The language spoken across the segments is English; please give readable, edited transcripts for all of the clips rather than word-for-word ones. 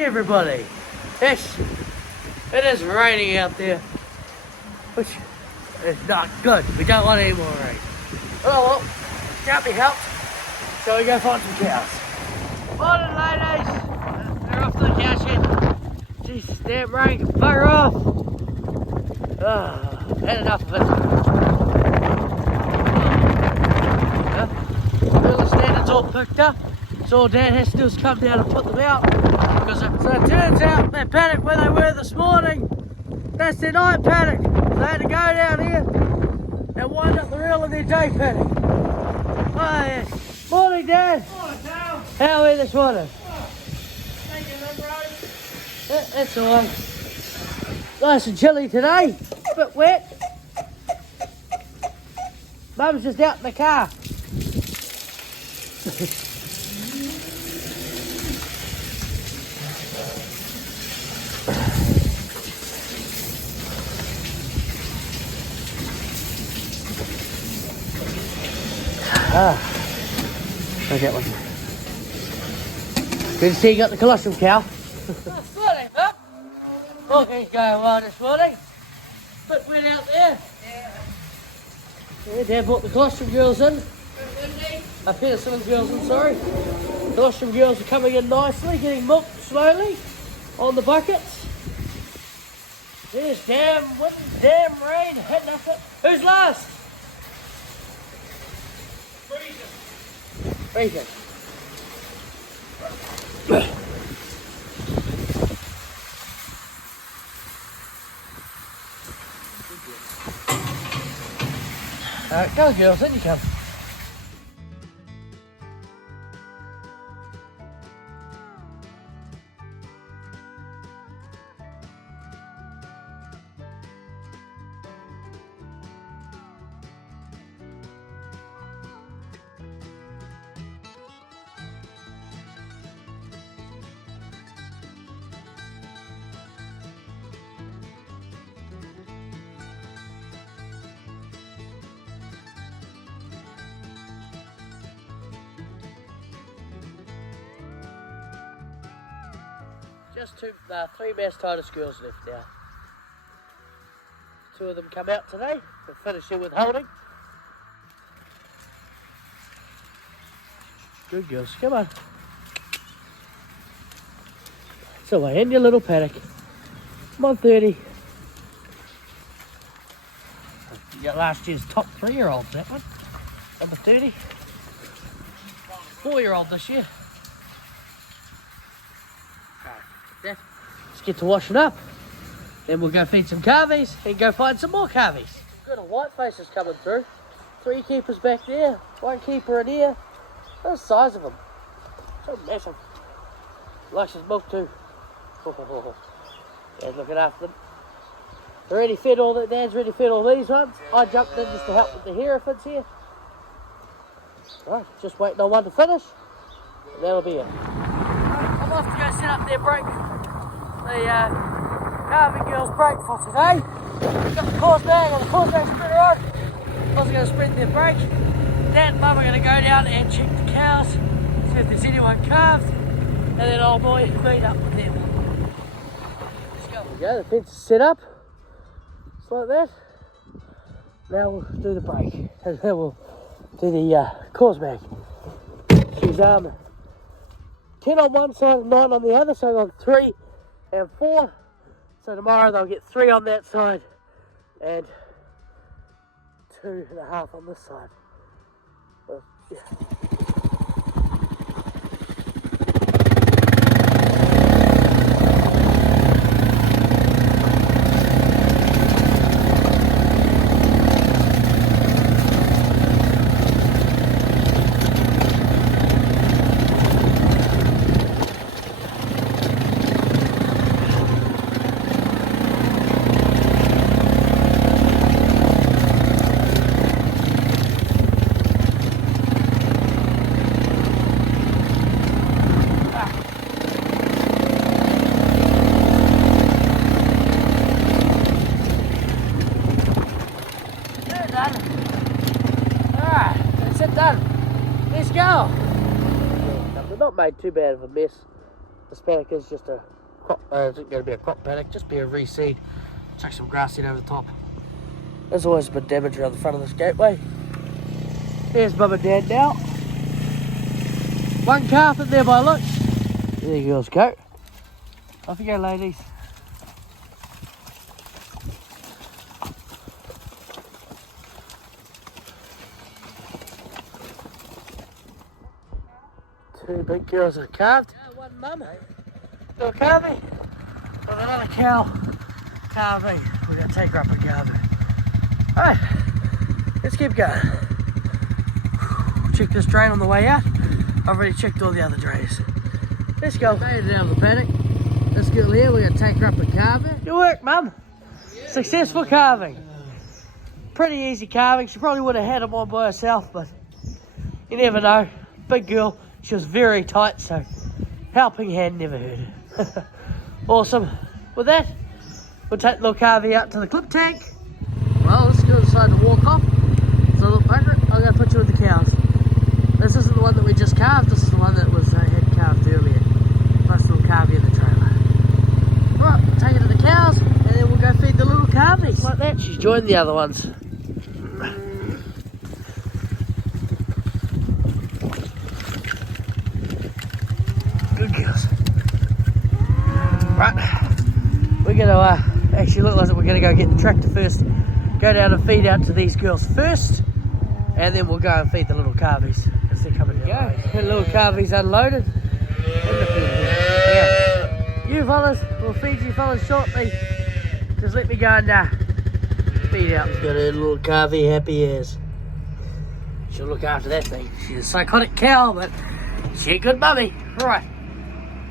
morning, everybody. Yes, it is raining out there, which is not good. We don't want any more rain. Oh well, can't be helped. So we go find some cows. Morning, ladies. They're off to the cow shed. Jeez, damn rain can bugger off. Had enough of it. All the standards all picked up. So all Dad has to do is come down and put them out. So it turns out that paddock where they were this morning, that's their night paddock. So they had to go down here and wind up the reel in their day paddock. Oh yes. Morning, Dad. Morning, Cal. How are you this morning? Thank you, bro. That's alright. Nice and chilly today. A bit wet. Mum's just out in the car. I get one. Good to see you got the colostrum cow. Morning, Pop. Walking's going well this morning. Bit wet out there. Yeah, Dad brought the colostrum girls in. Peterson girls in, sorry. Colostrum girls are coming in nicely, getting milked slowly on the buckets. There's damn wind, damn rain, had nothing. Who's last? Freezing. Alright, go girls, in you come. Just three mastitis girls left now. Two of them come out today. We're finishing with holding. Good girls, come on. So we're in your little paddock. 1:30. You got last year's top 3-year-olds, that one. Number 30. 4-year-old this year. Let's get to washing up. Then we'll go feed some calves and go find some more calves. Good white faces coming through. 3 keepers back there, 1 keeper in here. Look at the size of them. So massive. Likes his milk too. Dad's looking after them. Already fed all that. Dad's already fed all these ones. I jumped in just to help with the Herefords here. Right, just waiting on one to finish. And that'll be it. I'm off to go set up their break. The calving girls break for today. Got the course bag on the course bag spreader on. Also going to spread their break. Dad and Mum are going to go down and check the cows, see if there's anyone calved, and then old boy meet up with them. Let's go. There we go, the fence is set up. Just like that. Now we'll do the break. And then we'll do the course bag. She's 10 on one side and 9 on the other, so I've got 3 and 4. So tomorrow they'll get 3 on that side and 2.5 on this side. Well, yeah. Let's go. They've not made too bad of a mess. This paddock is just a crop, it's going to be a crop paddock, just be a reseed. Chuck some grass seed over the top. There's always a bit of damage around the front of this gateway. There's Mum and Dad now. One calf in there by looks. There you girls go. Off you go, ladies. Two big girls are calved. One mum. Little calving. Got another cow. Calving. We're going to take her up a calving. Alright, let's keep going. Check this drain on the way out. I've already checked all the other drains. Let's go. Made it out of the paddock. This girl here, we're going to take her up a calving. Good work, Mum. Successful calving. Pretty easy calving. She probably would have had them on by herself, but you never know. Big girl. She was very tight, so helping hand never hurt her. Awesome. With that, we'll take the little calvie out to the clip tank. Well, this girl decided to walk off. So look, bugger it, I'm going to put you with the cows. This isn't the one that we just calved, this is the one that was had calved earlier. Plus the little calvie in the trailer. Right, we'll take it to the cows, and then we'll go feed the little calvies. Like that, she's joined the other ones. Good girls. Right, we're going to actually look like we're going to go get the tractor first. Go down and feed out to these girls first, and then we'll go and feed the little calvies as they're coming down. The little calvies unloaded. Yeah. You fellas, we'll feed you fellas shortly. Just let me go and feed out. She's got her little calvie happy ears. She'll look after that thing. She's a psychotic cow, but she's a good mummy. Right,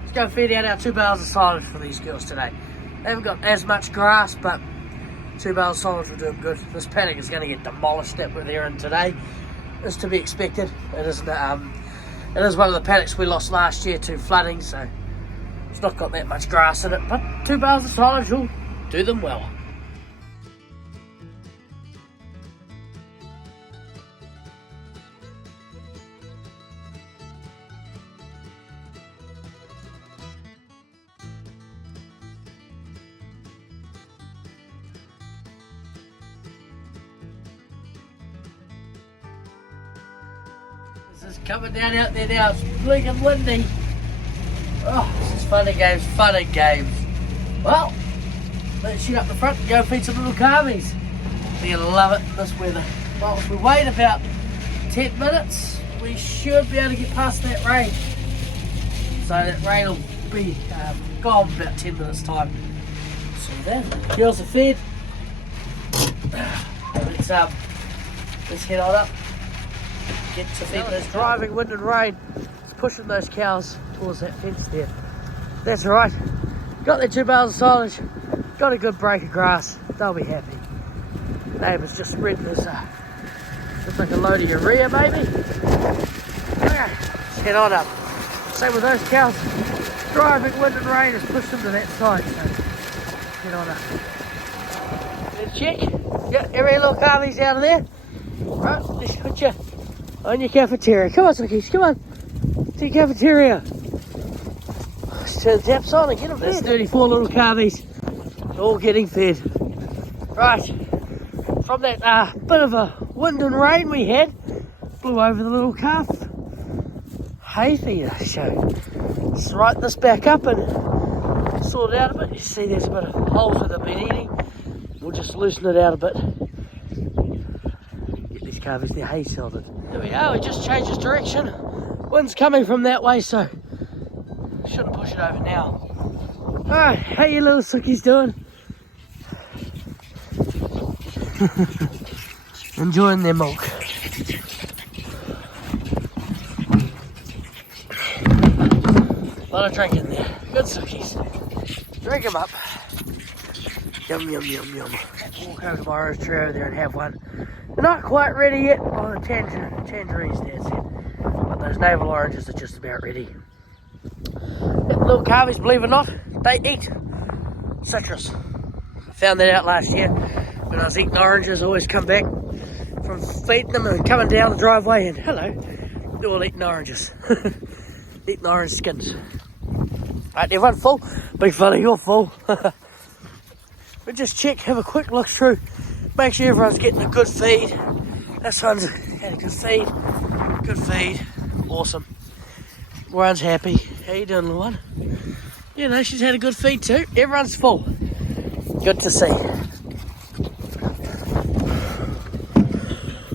let's go feed out our 2 bales of silage for these girls today. They haven't got as much grass, but 2 bales of silage will do them good. This paddock is going to get demolished that we're there in today. It's to be expected. It is one of the paddocks we lost last year to flooding, so it's not got that much grass in it, but 2 bales of silage will do them well. This is coming down out there now, it's blinking windy. Oh, this is fun and games, Well, let's shoot up the front and go feed some little calvies. They're gonna love it, this weather. Well, if we wait about 10 minutes, we should be able to get past that rain. So that rain will be gone in about 10 minutes time. So there, girls are fed. Let's head on up. Get to feed those driving wind and rain. It's pushing those cows towards that fence there. That's alright. Got their 2 bales of silage. Got a good break of grass. They'll be happy. Neighbours just spreading this looks like a load of urea maybe. Okay, let's head on up. Same with those cows. Driving wind and rain has pushed them to that side. So head on up. Let's check. Got every little calvie's out of there. Right, let's put you on your cafeteria. Come on, Slickies, come on. To your cafeteria. Let's turn the taps on and get them fed. There's 34 little calvies, all getting fed. Right, from that bit of a wind and rain we had, blew over the little calf hay feeder. So let's right this back up and sort it out a bit. You see there's a bit of holes where they've been eating. We'll just loosen it out a bit. Get these calvies their hay salted. There we are, we just changed its direction. Wind's coming from that way, so shouldn't push it over now. Alright, how you little sookies doing? Enjoying their milk. A lot of drinking there. Good sookies. Drink them up. Yum, yum, yum, yum. Walk over to my rose tree over there and have one. They're not quite ready yet. Oh, the tangerines, Dad said. But those navel oranges are just about ready. Yep, little calvies, believe it or not, they eat citrus. I found that out last year. When I was eating oranges, I always come back from feeding them and coming down the driveway and hello, they're all eating oranges. Eating orange skins. Right, everyone full? Big fella, you're full. But just check, have a quick look through. Make sure everyone's getting a good feed. This one's had a good feed. Good feed. Awesome. Everyone's happy. How you doing, little one? You know, she's had a good feed too. Everyone's full. Good to see.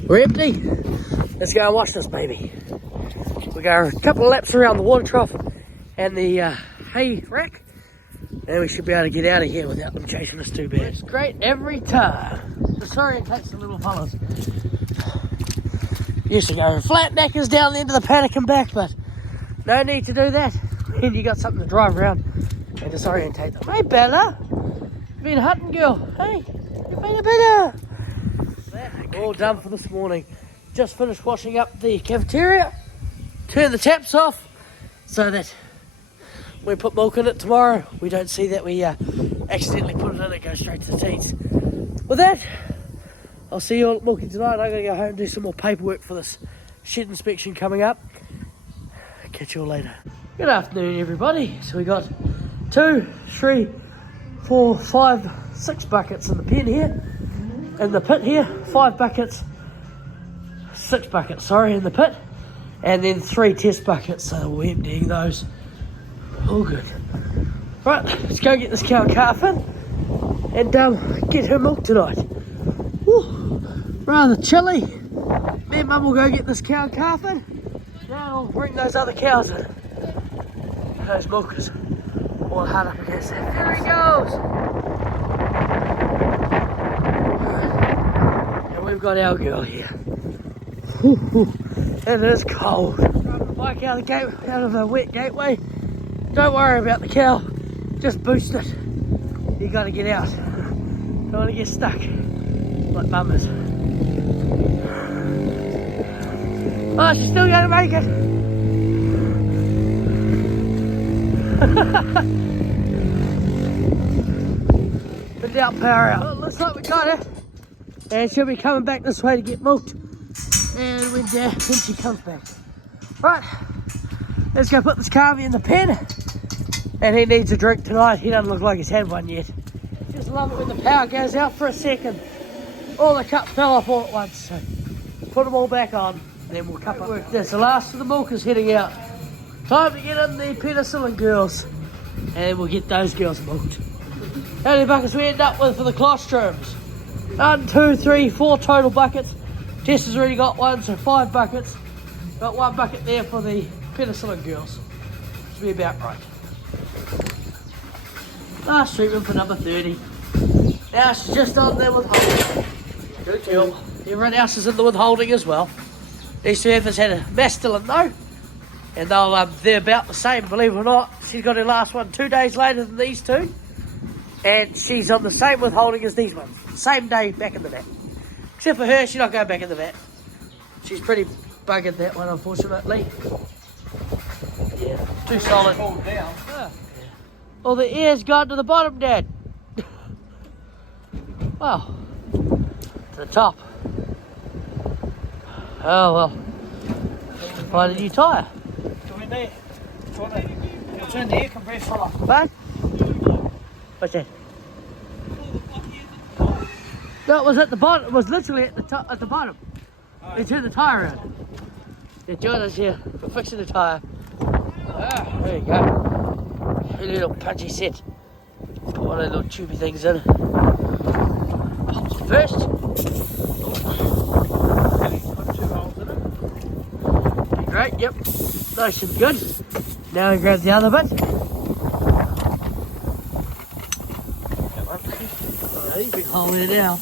We're empty. Let's go and wash this baby. We go a couple of laps around the water trough and the hay rack, and we should be able to get out of here without them chasing us too bad. It's great every time. Sorry it takes the little fellas. Used to go flat knackers down the end of the paddock and back, but no need to do that when you got something to drive around and disorientate them. Hey Bella, you've been hunting, girl. Hey, you've been a better. All done for this morning. Just finished washing up the cafeteria. Turn the taps off so that when we put milk in it tomorrow, we don't see that we accidentally put it in, it goes straight to the teats. With that, I'll see you all at milking tonight. I'm going to go home and do some more paperwork for this shed inspection coming up. Catch you all later. Good afternoon, everybody. So we got 2, 3, 4, 5, 6 buckets in the pen here. In the pit here, 5 buckets, 6 buckets, sorry, in the pit. And then 3 test buckets, so we're emptying those. All good. Right, let's go get this cow and calf in and get her milk tonight. Woo, rather chilly. Me and Mum will go get this cow and calf in. Now we'll bring those other cows in. Those milkers all hard up against that. There he goes. And we've got our girl here. It is cold. Driving the bike out of the wet gateway. Don't worry about the cow, just boost it. You gotta get out. Don't want to get stuck like Mum is. Oh, she's still gonna make it. Without power out. Well, looks like we got it. And she'll be coming back this way to get milked. And when she comes back. Right, let's go put this calvie in the pen. And he needs a drink tonight. He doesn't look like he's had one yet. Just love it when the power goes out for a second. All the cups fell off all at once. So put them all back on. And then we'll cup up. That's the last of the milkers heading out. Time to get in the penicillin girls. And then we'll get those girls milked. How many buckets we end up with for the colostrums? 1, 2, 3, 4 total buckets. Tess has already got one, so 5 buckets. Got 1 bucket there for the penicillin girls. Should be about right. Last treatment for number 30. Now she's just on there withholding. Good job. Everyone else is in the withholding as well. These 2 heifers had a masculine though. And they're about the same, believe it or not. She's got her last one 2 days later than these 2. And she's on the same withholding as these ones. Same day back in the vat. Except for her, she's not going back in the vat. She's pretty buggered, that one, unfortunately. Yeah, too solid. Yeah. Well, the ear's gone to the bottom, Dad. Well, to the top. Oh, well. Find a new tyre. Go in there. Turn the air compressor off. What? What's that? No, it was at the bottom. It was literally at the top, at the bottom. Oh. They turned the tyre around. Yeah, Jordan's here. We're fixing the tyre. Ah, there you go. A little punchy set. Put one of the little tubey things in. Pops it first. Great, yep. Nice and good. Now we grab the other bit. Big hole in there now.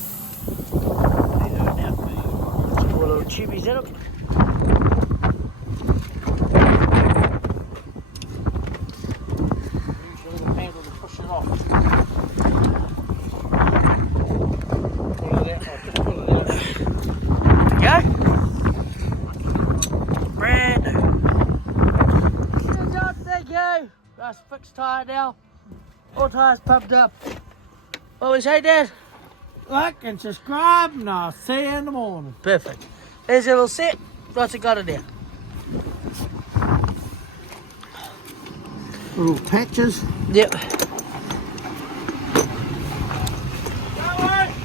Some more little tubies in them. Use the handle to push it off. Pull it out. Just pull it out. There we go. Brand new. Good job, thank you. Nice fixed tyre now. All tyres pumped up. What was that, Dad? Like and subscribe, and I'll see you in the morning. Perfect. There's a little set. What's it got in there? little patches. Yep.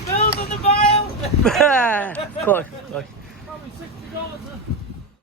Bills in the vial! Bye. Probably $60.